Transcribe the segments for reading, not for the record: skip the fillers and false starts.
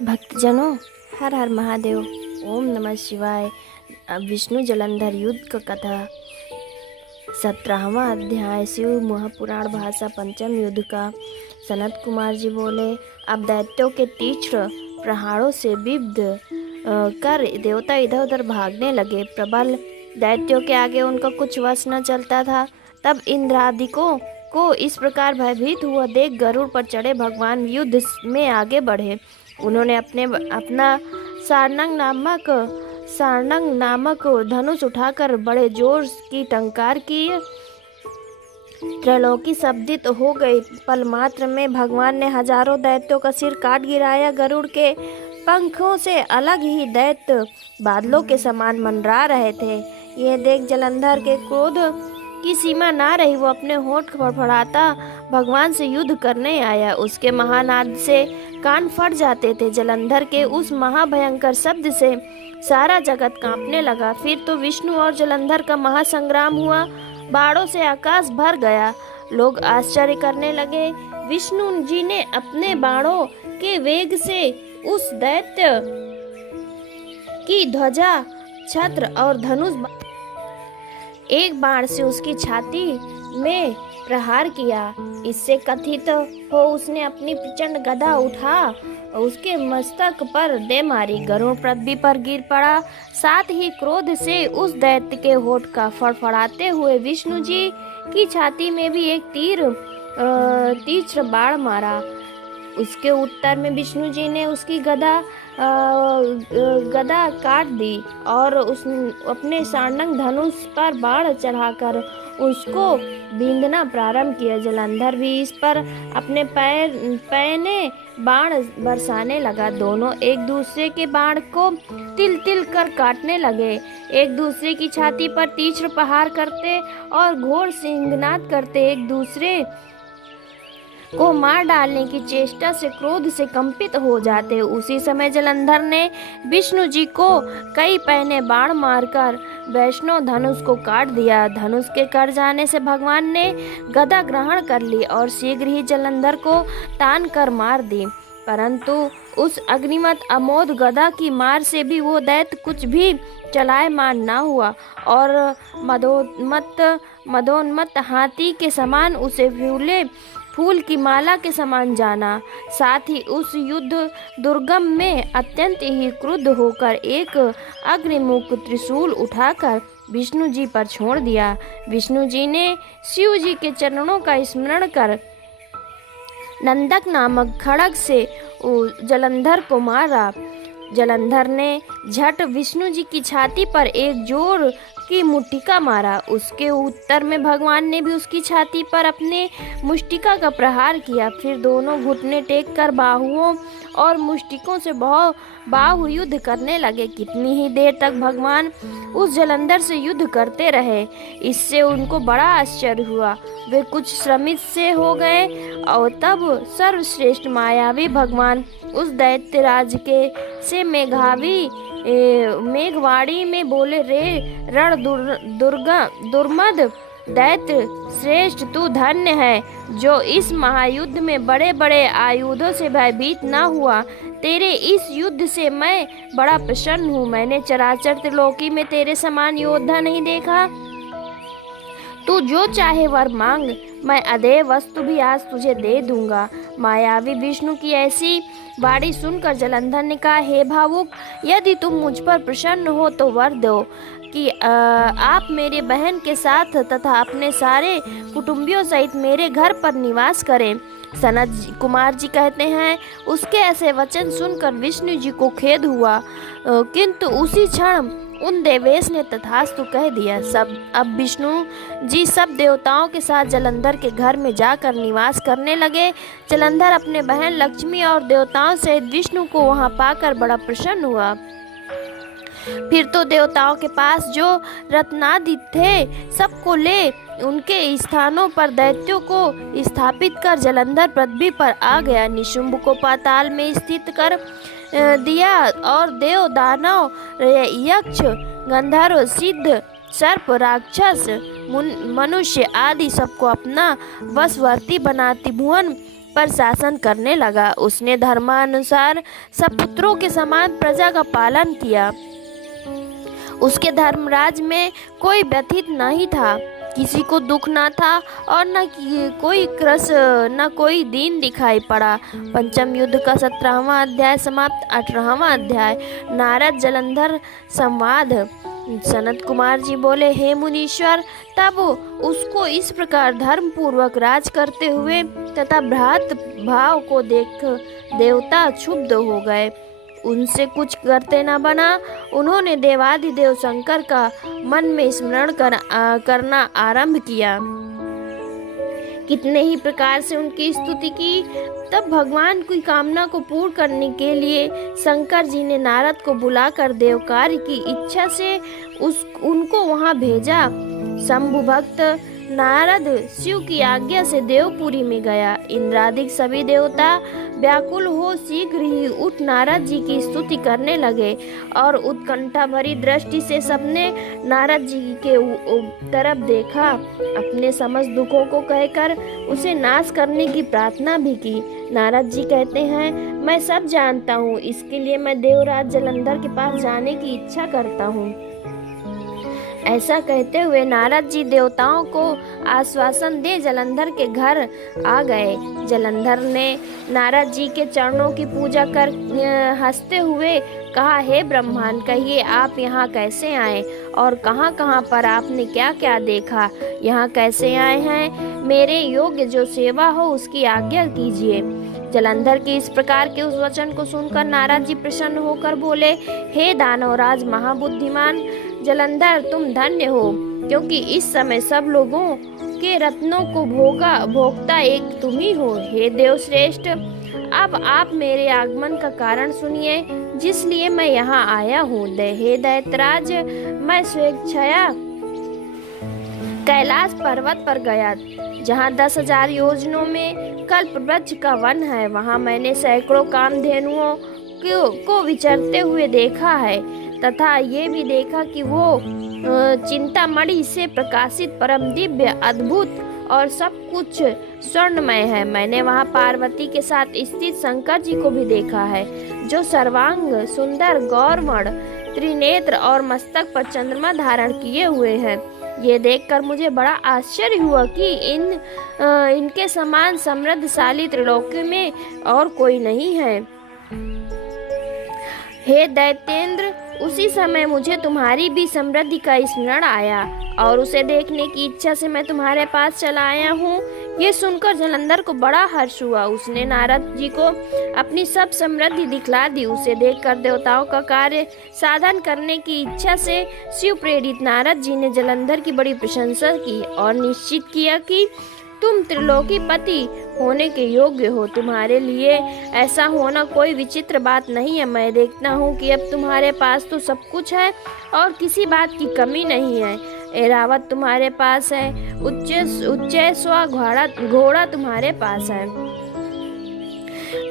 भक्तजनों, हर हर महादेव। ओम नमः शिवाय। विष्णु जलंधर युद्ध का कथा 17वां अध्याय शिव महापुराण भाषा पंचम युद्ध का। सनत कुमार जी बोले, अब दैत्यों के तीक्ष्ण प्रहारों से विविध कर देवता इधर उधर भागने लगे। प्रबल दैत्यों के आगे उनका कुछ वश न चलता था। तब इंद्रादिकों को इस प्रकार भयभीत हुआ देख गरुड़ पर चढ़े भगवान युद्ध में आगे बढ़े। उन्होंने अपना सारंग नामक धनुष उठाकर बड़े जोर की टंकार की। त्रैलोकी शब्दित हो गई। पल मात्र में भगवान ने हजारों दैत्यों का सिर काट गिराया। गरुड़ के पंखों से अलग ही दैत्य बादलों के समान मंडरा रहे थे। यह देख जलंधर के क्रोध की सीमा ना रही। वो अपने होंठ फड़फड़ाता भगवान से युद्ध करने आया। उसके महानाद से कान फट जाते थे। जलंधर के उस महाभयंकर शब्द से सारा जगत कांपने लगा। फिर तो विष्णु और जलंधर का महासंग्राम हुआ। बाणों से आकाश भर गया। लोग आश्चर्य करने लगे। विष्णु जी ने अपने बाणों के वेग से उस दैत्य की ध्वजा, छत्र और धनुष एक बाण से उसकी छाती में प्रहार किया। इससे कथित हो उसने अपनी प्रचंड गदा उठा उसके मस्तक पर दे मारी। गरुड़ पृथ्वी पर गिर पड़ा। साथ ही क्रोध से उस दैत्य के होठ का फड़फड़ाते हुए विष्णु जी की छाती में भी एक तीक्ष्ण बाण मारा। उसके उत्तर में विष्णु जी ने उसकी गदा काट दी और अपने सारंग धनुष पर बाण चढ़ाकर उसको बींधना प्रारंभ किया। जलंधर भी इस पर अपने पैने बाण बरसाने लगा। दोनों एक दूसरे के बाण को तिल तिल कर काटने लगे। एक दूसरे की छाती पर तीक्ष्ण प्रहार करते और घोर सिंहनाद करते एक दूसरे को मार डालने की चेष्टा से क्रोध से कंपित हो जाते। उसी समय जलंधर ने विष्णु जी को कई पैने बाण मारकर वैष्णव धनुष को काट दिया। धनुष के कट जाने से भगवान ने गदा ग्रहण कर ली और शीघ्र ही जलंधर को तान कर मार दी। परंतु उस अग्निमत अमोद गदा की मार से भी वो दैत्य कुछ भी चलायमान ना हुआ और मदोन्मत्त हाथी के समान उसे फूल की माला के समान जाना। साथ ही उस युद्ध दुर्गम में अत्यंत ही क्रुद्ध होकर एक अग्निमुख त्रिशूल उठाकर विष्णु जी पर छोड़ दिया। विष्णु जी ने शिव जी के चरणों का स्मरण कर नंदक नामक खड़ग से जलंधर को मारा। जलंधर ने झट विष्णु जी की छाती पर एक जोर की मुष्टिका मारा। उसके उत्तर में भगवान ने भी उसकी छाती पर अपने मुष्टिका का प्रहार किया। फिर दोनों घुटने टेक कर बाहुओं और मुष्टिकों से बाहु युद्ध करने लगे। कितनी ही देर तक भगवान उस जलंधर से युद्ध करते रहे। इससे उनको बड़ा आश्चर्य हुआ। वे कुछ श्रमित से हो गए और तब सर्वश्रेष्ठ मायावी भगवान उस दैत्य राज के से मेघवाड़ी में बोले, रे रण दुर्मद दैत्य श्रेष्ठ, तू धन्य है जो इस महायुद्ध में बड़े बड़े आयुधों से भयभीत न हुआ। तेरे इस युद्ध से मैं बड़ा प्रसन्न हूँ। मैंने चराचर त्रिलोकी में तेरे समान योद्धा नहीं देखा। तू जो चाहे वर मांग, मैं अदेय वस्तु भी आज तुझे दे दूंगा। मायावी विष्णु की ऐसी वाणी सुनकर जलंधर ने कहा, हे भावुक, यदि तुम मुझ पर प्रसन्न हो तो वर दो कि आप मेरे बहन के साथ तथा अपने सारे कुटुंबियों सहित मेरे घर पर निवास करें। सनत कुमार जी कहते हैं, उसके ऐसे वचन सुनकर विष्णु जी को खेद हुआ, किंतु उसी क्षण उन देवेश ने तथास्तु कह दिया। अब विष्णु जी सब देवताओं के साथ जलंधर के घर में जाकर निवास करने लगे। जलंधर अपने बहन लक्ष्मी और देवताओं सहित विष्णु को वहां पाकर बड़ा प्रसन्न हुआ। फिर तो देवताओं के पास जो रत्नादि थे सबको ले उनके स्थानों पर दैत्यों को स्थापित कर जलंधर पृथ्वी पर आ गया। निशुंभ को पाताल में स्थित कर दिया और देव, दानव, यक्ष, गंधर्व, सिद्ध, सर्प, राक्षस, मनुष्य आदि सबको अपना वशवर्ती बना त्रिभुवन पर शासन करने लगा। उसने धर्मानुसार सब पुत्रों के समान प्रजा का पालन किया। उसके धर्मराज में कोई व्यथित नहीं था, किसी को दुख ना था और न कोई क्रस न कोई दीन दिखाई पड़ा। पंचम युद्ध का 17वां अध्याय समाप्त। 18वां अध्याय नारद जलंधर संवाद। सनत कुमार जी बोले, हे मुनीश्वर, तब उसको इस प्रकार धर्म पूर्वक राज करते हुए तथा भ्रात भाव को देख देवता क्षुब्ध हो गए। उनसे कुछ करते न बना। उन्होंने देवादिदेव शंकर का मन में स्मरण करना आरंभ किया। कितने ही प्रकार से उनकी स्तुति की। तब भगवान की कामना को पूर्ण करने के लिए शंकर जी ने नारद को बुलाकर देव कार्य की इच्छा से उनको वहां भेजा। शंभु भक्त नारद शिव की आज्ञा से देवपुरी में गया। इंद्रादिक सभी देवता व्याकुल हो शीघ्र ही उठ नारद जी की स्तुति करने लगे और उत्कंठा भरी दृष्टि से सबने नारद जी के तरफ देखा। अपने समस्त दुखों को कहकर उसे नाश करने की प्रार्थना भी की। नारद जी कहते हैं, मैं सब जानता हूँ, इसके लिए मैं देवराज जलंधर के पास जाने की इच्छा करता हूँ। ऐसा कहते हुए नारद जी देवताओं को आश्वासन दे जलंधर के घर आ गए। जलंधर ने नारद जी के चरणों की पूजा कर हंसते हुए कहा, हे ब्रह्मांड, कहिए आप यहाँ कैसे आए और कहाँ कहाँ पर आपने क्या क्या देखा, यहाँ कैसे आए हैं? मेरे योग्य जो सेवा हो उसकी आज्ञा कीजिए। जलंधर के इस प्रकार के उस वचन को सुनकर नारद जी प्रसन्न होकर बोले, हे दानवराज महाबुद्धिमान जलंधर, तुम धन्य हो, क्योंकि इस समय सब लोगों के रत्नों को भोगता एक तुम ही हो। हे देवश्रेष्ठ, अब आप मेरे आगमन का कारण सुनिए, जिसलिए मैं यहाँ आया हूँ। हे दैत्यराज, मैं स्वेच्छया कैलाश पर्वत पर गया, जहाँ 10,000 योजनों में कल्प वृक्ष का वन है। वहाँ मैंने सैकड़ों कामधेनुओं को विचरते हुए देखा है तथा ये भी देखा कि वो चिंतामणि से प्रकाशित परम दिव्य अद्भुत और सब कुछ स्वर्णमय है। मैंने वहाँ पार्वती के साथ स्थित शंकर जी को भी देखा है, जो सर्वांग सुंदर गौरवर्ण त्रिनेत्र और मस्तक पर चंद्रमा धारण किए हुए हैं। ये देखकर मुझे बड़ा आश्चर्य हुआ कि इनके समान समृद्धशाली त्रिलोकी में और कोई नहीं है। हे दैत्येंद्र, उसी समय मुझे तुम्हारी भी समृद्धि का स्मरण आया और उसे देखने की इच्छा से मैं तुम्हारे पास चला आया हूँ। ये सुनकर जलंधर को बड़ा हर्ष हुआ। उसने नारद जी को अपनी सब समृद्धि दिखला दी। उसे देखकर देवताओं का कार्य साधन करने की इच्छा से शिव प्रेरित नारद जी ने जलंधर की बड़ी प्रशंसा की और निश्चित किया कि तुम त्रिलोकीपति होने के योग्य हो। तुम्हारे लिए ऐसा होना कोई विचित्र बात नहीं है। मैं देखता हूँ कि अब तुम्हारे पास तो सब कुछ है और किसी बात की कमी नहीं है। ऐरावत तुम्हारे पास है, उच्चैश्रवा घोड़ा तुम्हारे पास है,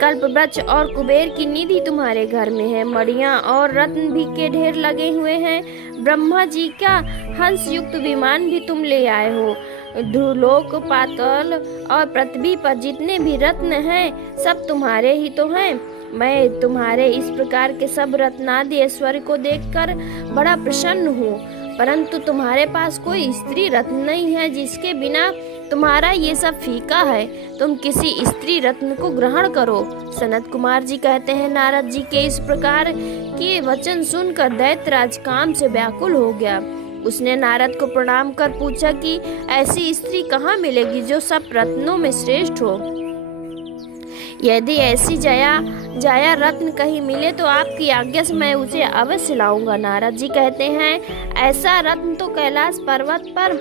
कल्प वृक्ष और कुबेर की निधि तुम्हारे घर में है, मड़ियाँ और रत्न भी के ढेर लगे हुए हैं। ब्रह्मा जी का हंस युक्त विमान भी तुम ले आए हो। ध्रुलोक, पाताल और पृथ्वी पर जितने भी रत्न हैं सब तुम्हारे ही तो हैं। मैं तुम्हारे इस प्रकार के सब रत्नादि ऐश्वर्य को देखकर बड़ा प्रसन्न हूँ, परंतु तुम्हारे पास कोई स्त्री रत्न नहीं है, जिसके बिना तुम्हारा ये सब फीका है। तुम किसी स्त्री रत्न को ग्रहण करो। सनत कुमार जी कहते हैं, नारद जी के इस प्रकार के वचन सुनकर दैत्यराज काम से व्याकुल हो गया। उसने नारद को प्रणाम कर पूछा कि ऐसी स्त्री कहाँ मिलेगी जो सब रत्नों में श्रेष्ठ हो। यदि ऐसी जाया रत्न कहीं मिले तो आपकी आज्ञा से मैं उसे अवश्य लाऊंगा। नारद जी कहते हैं, ऐसा रत्न तो कैलाश पर्वत पर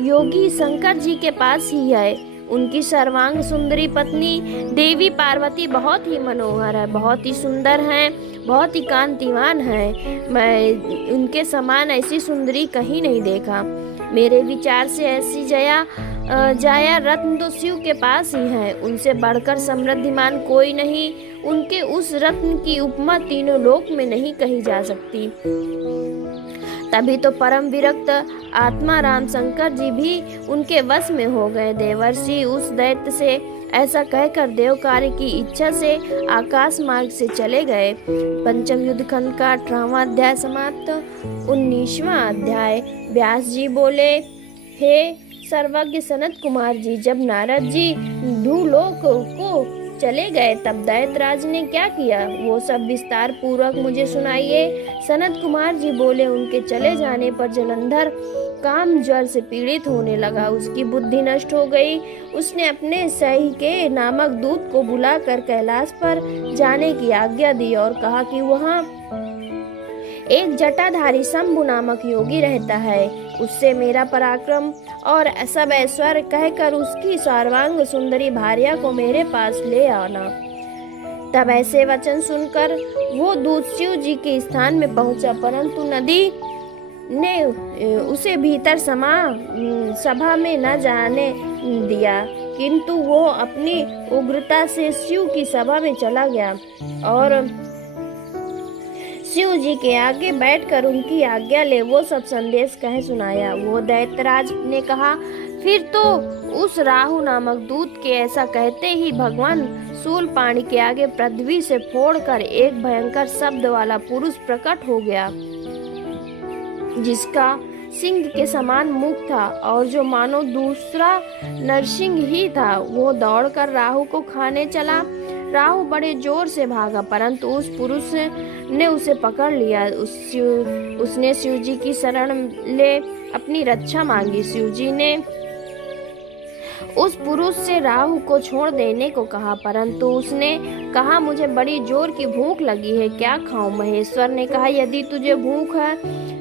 योगी शंकर जी के पास ही है। उनकी सर्वांग सुंदरी पत्नी देवी पार्वती बहुत ही मनोहर है, बहुत ही सुंदर है, बहुत ही कांतिवान है। मैं उनके समान ऐसी सुंदरी कहीं नहीं देखा। मेरे विचार से ऐसी जाया रत्न तो शिव के पास ही है। उनसे बढ़कर समृद्धिमान कोई नहीं। उनके उस रत्न की उपमा तीनों लोक में नहीं कही जा सकती। तभी तो परम विरक्त आत्मा राम शंकर जी भी उनके वश में हो गए। देवर्षि उस दैत्य से ऐसा कहकर देव कार्य की इच्छा से आकाश मार्ग से चले गए। पंचम युद्ध खंड का 18वां अध्याय समाप्त। 19वां अध्याय। व्यास जी बोले, हे सर्वज्ञ सनत कुमार जी, जब नारद जी भूलोक को चले गए तब दैत्यराज ने क्या किया, वो सब विस्तार पूर्वक मुझे सुनाइए। सनत कुमार जी बोले, उनके चले जाने पर जलंधर काम ज्वर से पीड़ित होने लगा। उसकी बुद्धि नष्ट हो गई। उसने अपने सहिके नामक दूत को बुलाकर कैलाश पर जाने की आज्ञा दी और कहा कि वहाँ एक जटाधारी शंभु नामक योगी रहता है, उससे मेरा पराक्रम और सब ऐश्वर्य कहकर उसकी सर्वांग सुंदरी भार्या को मेरे पास ले आना। तब ऐसे वचन सुनकर वो दूत शिव जी के स्थान में पहुंचा, परंतु नदी ने उसे भीतर सभा में न जाने दिया, किंतु वो अपनी उग्रता से शिव की सभा में चला गया और शिव जी के आगे बैठकर उनकी आज्ञा ले वो सब संदेश कह सुनाया। वो दैत्यराज ने कहा, फिर तो उस राहु नामक दूत के ऐसा कहते ही भगवान शूलपाणि के आगे पृथ्वी से फोड़कर एक भयंकर शब्द वाला पुरुष प्रकट हो गया, जिसका सिंह के समान मुख था और जो मानो दूसरा नरसिंह ही था। वो दौड़कर राहु को खाने चला। राहु बड़े जोर से भागा, परंतु उस पुरुष ने उसे पकड़ लिया। उसने शिव जी की शरण ले अपनी रक्षा मांगी। शिव जी ने उस पुरुष से राहु को छोड़ देने को कहा, परंतु उसने कहा, मुझे बड़ी जोर की भूख लगी है, क्या खाऊं। महेश्वर ने कहा, यदि तुझे भूख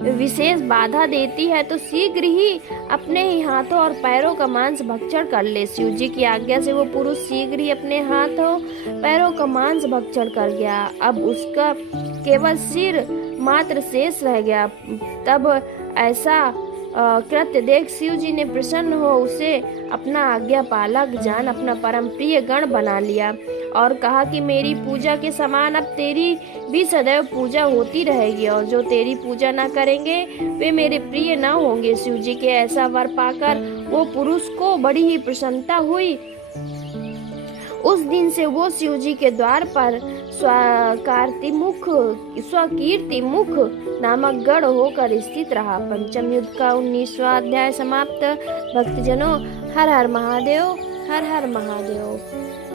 विशेष बाधा देती है तो शीघ्र ही अपने ही हाथों और पैरों का मांस भक्षण कर ले। शिव जी की आज्ञा से वो पुरुष शीघ्र ही अपने हाथों पैरों का मांस भक्षण कर गया। अब उसका केवल सिर मात्र शेष रह गया। तब ऐसा कृत्य देख शिव जी ने प्रसन्न हो उसे अपना आज्ञा पालक जान अपना परम प्रिय गण बना लिया और कहा कि मेरी पूजा के समान अब तेरी भी सदैव पूजा होती रहेगी, और जो तेरी पूजा न करेंगे वे मेरे प्रिय न होंगे। शिव जी के ऐसा वर पाकर वो पुरुष को बड़ी ही प्रसन्नता हुई। उस दिन से वो शिव जी के द्वार पर स्वकीर्ति मुख नामक गढ़ होकर स्थित रहा। पंचम युद्ध का 19वां अध्याय समाप्त। भक्तजनों, हर हर महादेव, हर हर महादेव।